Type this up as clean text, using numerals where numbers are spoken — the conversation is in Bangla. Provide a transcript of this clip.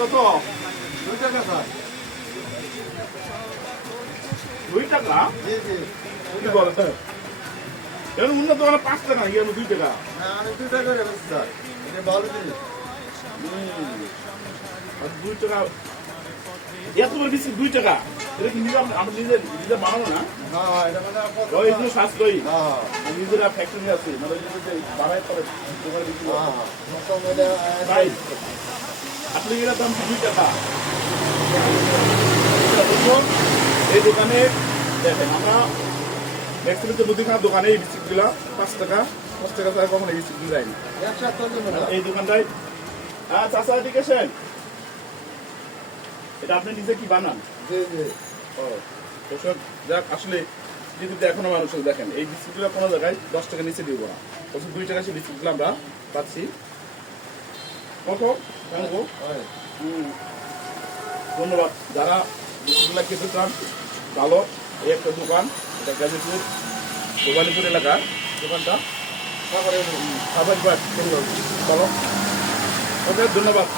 কত? 2 টাকা স্যার। 2 টাকা? জি জি। কি বলে স্যার? এর অন্য দোকানে 5 টাকা, এর 2 টাকা। না আমি 2 টাকা করে বেচি স্যার। এটা ভালো জিনিস। আর 2 টাকা। এত বড় বিস্কুট 2 টাকা। এটা কি নিজে আমরা নিজে বানাবো না? হ্যাঁ এটা মানে ওই একটু সাশ্রয়ী। হ্যাঁ নিজেরা ফ্যাক্টরি আছে, মানে নিজে বানায় করে দোকানে বিক্রি করে। হ্যাঁ মশলা ময়দা ভাই, আপনি এর দাম 2 টাকা। দেখুন, এই দোকানে দেখেন আমরা ম্যাক্সিমাম যে মুদিখানার দোকানে এই বিস্কুটগুলা 5 টাকা 5 টাকা ছাড়া কখনো এই বিস্কুট যায় না। ব্যবসা করতে না। এই দোকানটায় চাষা এদিকে আসেন। এটা আপনি নিজে কি বানান? জি জি। ও দর্শক, যাক আসলে পৃথিবীতে এখনো মানুষ দেখেন এই বিস্কুটগুলো কোনো জায়গায় 10 টাকা নিচে দিব না, বছর 2 টাকা সেই বিস্কুটগুলো আমরা পাচ্ছি। কত জানবো? ধন্যবাদ যারা বিস্কুটগুলো খেতে চান। ভালো এই একটা দোকান, এটা গাজীপুর গোপালীপুর এলাকার দোকানটা। সাভার চলো, ওকে, ধন্যবাদ।